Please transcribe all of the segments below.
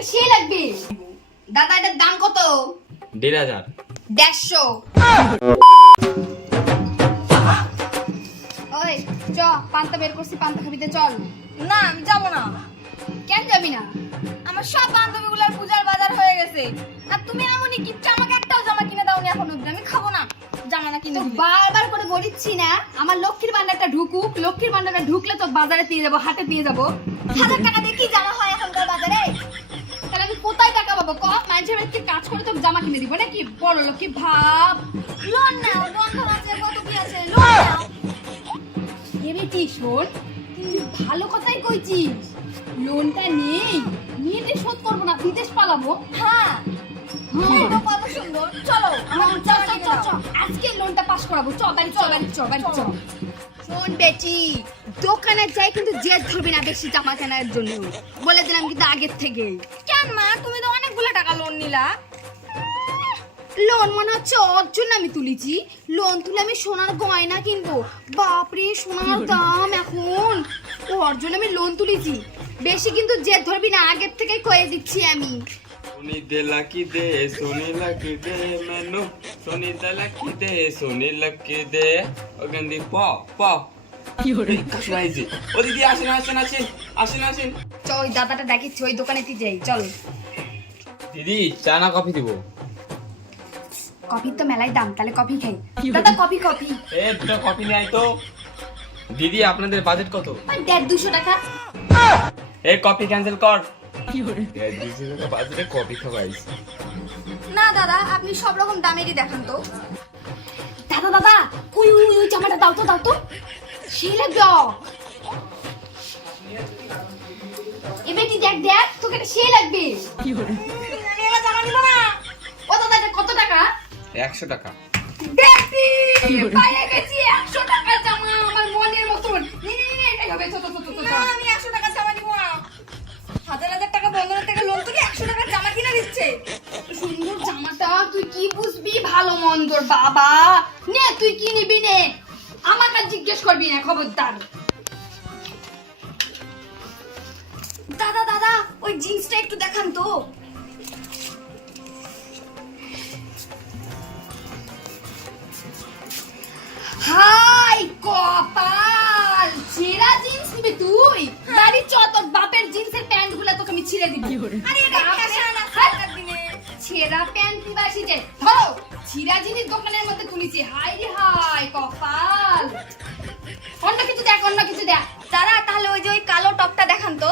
লাগবে। দাদা এটার দাম কত? দেড় হাজার। দেড়শো। ওই চ পান্তা বের করছি পান্তা খাবিতে চল। না আমি যাব না। কেন যাবি না? আমার সব বান্ধবীগুলোর পূজার বাজার হয়ে গেছে। আর তুমি এমনই কিপটা আমাকে একটাও জামা কিনে দাওনি এখন অব্দি আমি খাব না। জামা না কিনে বারবার করে বলিচ্ছি না আমার লক্ষ্মীর ভান্ডারটা ঢুকুক লক্ষ্মীর ভান্ডারটা ঢুকলে তো বাজারে দিয়ে যাব হাটে দিয়ে যাব। হাজার টাকা দিয়ে কি জামা হয় করে তো জামা কিনে দিব নাকি? বড় লক্ষ্মী ভাব? লোন নাও বন্ধন আছে কত কি আছে? লোন নাও। এ বেটি শোন তুই ভালো কথাই কইছিস। লোনটা নেই নিয়ে শোধ করব না বিদেশ পালাবো। হ্যাঁ। হ্যাঁ। চলো। দাও। আজকে লোনটা পাস করাবো। চ বাড়ি চ বাড়ি চ বাড়ি চ শোন বেটি দোকানে যাই কিন্তু জেদ ধরবি না বেশি জামা কেনার জন্য। বলে দিলাম কিন্তু আগের থেকে। কেন মা? তুমি তো অনেকগুলো টাকা লোন নিলা। লোন মনে হচ্ছে ওর জন্য আমি তুলেছি। লোন তুলে আমি সোনার গয়না কিনবো। বাপরে সোনার দাম এখন। ওর জন্য আমি লোন তুলেছি। বেশি কিন্তু জেদ ধরবি না আগের থেকে কয়ে দিচ্ছি আমি। সোনি দে লাকি দে সোনি লাকি দে মেনু। সোনি দে লাকি দে সোনি লাকি দে। ওখান দিয়ে প প। এই ও দিদি আসেন আসেন আসেন। আসেন আসেন। চ ওই দাদাটা ডাকিচ্ছি ওই দোকানেতে যাই। চল। দিদি চা না কফি দিব? কফির তো মেলায় দাম তাহলে কফি খাই। দাদা কফি কফি। এ দুটো কফি নিয়ে আয় তো। দিদি আপনাদের বাজেট কত? ওই দেড় দুশো টাকা। এই কফি ক্যান্সেল কর। বাজেটে কফি খাওয়াইছি না দাদা আপনি সব রকম দামেরই দেখান তো। দাদা দাদা ওই ওই ওই জামাটা দাও তো দাও তো। সেই লাগবে। অ। এ বেটি দেখ দেখ তোকে সেই লাগবে। আমি এবার জামা নিব না ও দাদা এটা কত টাকা একশো টাকা। হাজার হাজার টাকা বন্ধনের থেকে লোন তুলে একশো টাকার জামা কিনে দিচ্ছে। সুন্দর জামাটা তুই কি বুঝবি? ভালো মন্দর বাবা। নে তুই কি নিবি নে। আমার জিজ্ঞেস করবি না খবরদার। দাদা দাদা ওই জিন্সটা একটু দেখান তো। ছিঁড়ে দিবি। আরে এটা ফ্যাশন আজকালকার দিনে ছেঁড়া প্যান্ট বাসি যে ধরো ছিঁড়া জিনিস দোকানের মধ্যে তুলেছি। হাই রে হাই কপাল। অন্য কিছু দেখ অন্য কিছু দেখ। তারা তাহলে ওই যে ওই কালো টপটা দেখান তো।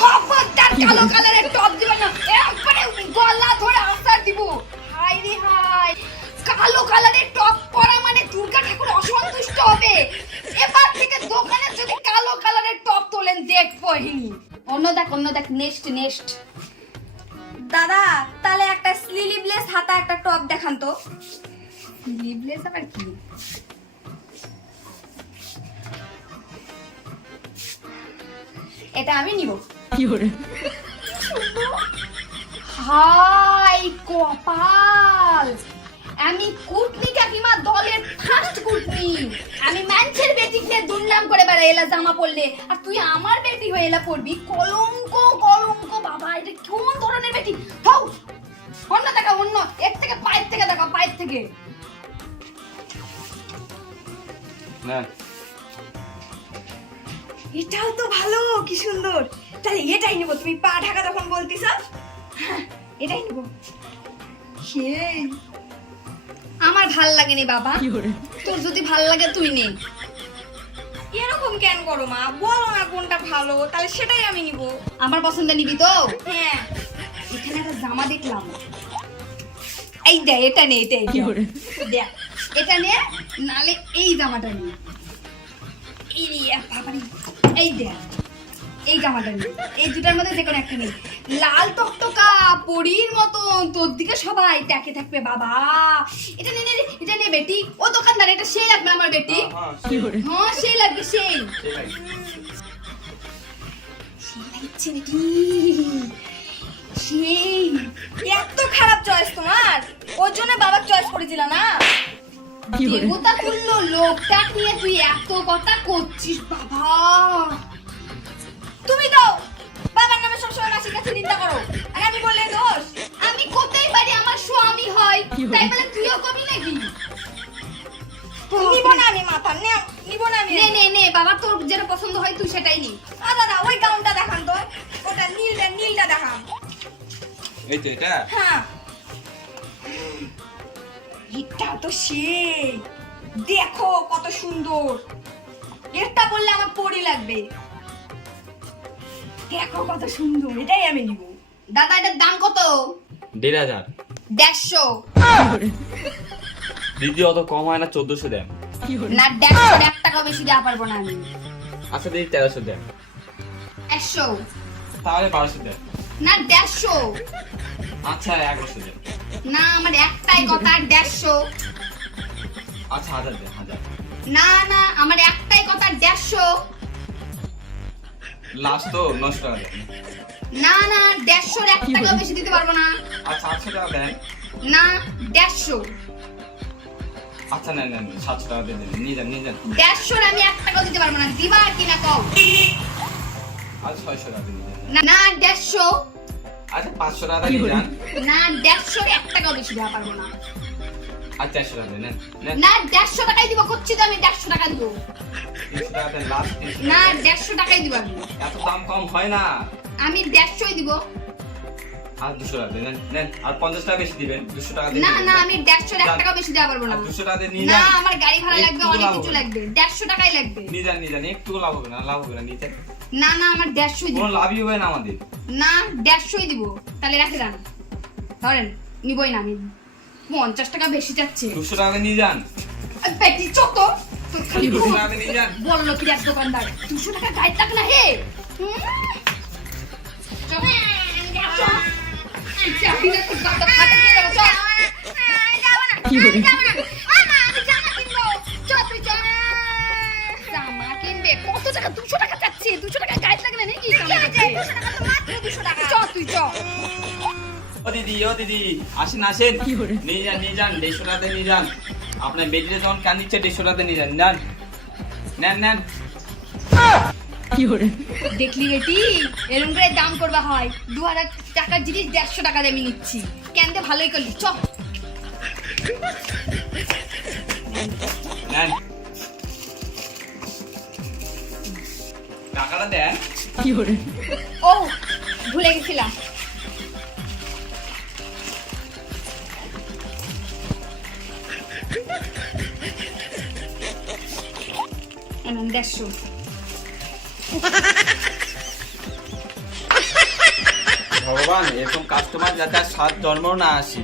খবরদার কালো কালারের টপ দিবা না। Next next. দাদা তাহলে একটা স্লিভলেস হাতা একটা টপ দেখান তো। লিভলেস আবার কি? এটা আমি নিব। হাই কপাল! আমি কুটনি কাকিমা দলের ফার্স্ট কুটনি। আমি ম্যানচের বেটি নিয়ে দুর্নাম করে বেড়াই এলা জামা পরলে। আর তুই আমার বেটি হয়ে এলা পড়বি কলঙ্ক এটা কোন ধরনের বেটি? হও অন্য দেখা অন্য। এর থেকে পায়ের থেকে দেখা পায়ের থেকে। না এটাও তো ভালো কি সুন্দর। তাহলে এটাই নেব। তুমি পা ঢাকা যখন বলতিস হ্যাঁ, এটাই নেব। সেই আমার ভালো লাগেনি বাবা। তোর যদি ভালো লাগে তুই নে। এরকম কেন করো মা? বলো না কোনটা ভালো তাহলে সেটাই আমি নিব। আমার পছন্দ নিবি তো? হ্যাঁ। এখানে একটা জামা দেখলাম। এই দে এটা নে এটা করে দেখ এটা নে নালে এই জামাটা নে। এই রে বাবারে। এই দেখ। এই জামাটা এই দুটার মধ্যে যে কোনো একটা নে লাল টকটকা পরীর মতন তোর দিকে সবাই তাকে থাকবে বাবা। এটা নে নে নে, এটা নে বেটি। ও দোকানদার এটা সেই লাগবে আমার বেটি। হ্যাঁ সেই লাগবে সেই। সেই লাগছে বেটি। সেই। এত খারাপ চয়েস তোমার। ওর জন্য বাবার চয়েস করেছিল না? দেবতা তুল্য লোকটা নিয়ে তুই এত কথা করছিস বাবা। তুমি তো বাবার নামে সবসময় মাসির কাছে নিন্দা করো। আর আমি বললে দোষ। আমি কোথায় পারি আমার স্বামী হয়। তাই বলে তুইও কবি নাকি? নিব না আমি মাথা। নে নিব না নে নে নে বাবা তোর যেটা পছন্দ হয় তুই সেটাই নি। আ দাদা ওই গাউনটা দেখান তো। ওটা নীলটা নীলটা দেখান। এই তো এটা? হ্যাঁ। এটা তো সেই। দেখো কত সুন্দর। এরটা বললে আমার পরি লাগবে। দেখো কত সুন্দর এটাই আমি নিব। দাদা এটার দাম কত? দেড় হাজার। দেড়শো। দিদি অত কম হয় না চোদ্দশো দেন। না দেড়শো এক টাকা বেশি দেওয়া পারব না আমি। আচ্ছা দিদি তেরোশো দেন। একশো। তাহলে বারোশো দেন। না দেড়শো। আচ্ছা এগারোশো দেন। না আমার একটাই কথা দেড়শো। আচ্ছা হাজার দেন হাজার। না না আমার একটাই কথা দেড়শো। লাস্ট তো নষ্ট টাকা না না দেড়শোর এক টাকা বেশি দিতে পারব না। আচ্ছা আটশো টাকা দেন। না দেড়শো। আচ্ছা না না সাতশো টাকা দিয়ে দেন। নিয়ে যান নিয়ে যান। দেড়শোর আমি এক টাকাও দিতে পারব না। দিবা কিনা কও। আর ছয়শো টাকা দিয়ে না না দেড়শো। আচ্ছা পাঁচশো টাকা দিয়ে যান। না দেড়শো এক টাকাও বেশি দেওয়া পারব না। আর চারশো টাকা দেন নেন নেন। না দেড়শো টাকাই দিব করছি তো আমি দেড়শো টাকা দিব। না দেড়শো টাকাই দিব আমি। এত দাম কম হয় না। আমি দেড়শোই দিব। আর দুশো টাকা দেন নেন, আর পঞ্চাশ টাকা বেশি দিবেন দুশো টাকা না না আমি দেড়শোর এক টাকা বেশি দেওয়া পারব না। দুশো টাকা নিয়ে না আমার গাড়ি ভাড়া লাগবে অনেক কিছু লাগবে দেড়শো টাকাই লাগবে। নিয়ে যান নিয়ে যান একটু লাভ হবে না লাভ হবে না নিয়ে যান। না না আমার দেড়শোই দিব। কোনো লাভই হবে না আমাদের। না দেড়শোই দিব তাহলে রাখে যান ধরেন নিবই না আমি। পঞ্চাশ টাকা বেশি চাচ্ছে দুশো টাকা নিয়ে যান। পেটি চত বড় লোকের এক দোকানদার। দুশো টাকা গায়ে থাক না হে। কত টাকা? দুশো টাকা চাচ্ছে। দুশো টাকা গায়ে থাকে নাকি? জামা কিনতে? চ তুই চ ও দিদি ও দিদি আসেন আসেন। নিয়ে যান নিয়ে যান দেড়শো টাকা দিয়ে নিয়ে যান। আপনার বেডিতে যখন কান দিচ্ছে দেড়শো টাকা নিয়ে যান। নেন নেন নেন। দেখলি বেটি? এরকম করে দাম করবা হয়। দু হাজার টাকার জিনিস দেড়শো টাকা দিয়ে আমি নিচ্ছি। কেনতে ভালোই করলি চ। টাকাটা দেন। ও ভুলে গেছিলাম। দেড়শো। ভগবান এরকম কাস্টমার যাতে আর সাত জন্ম না আসি।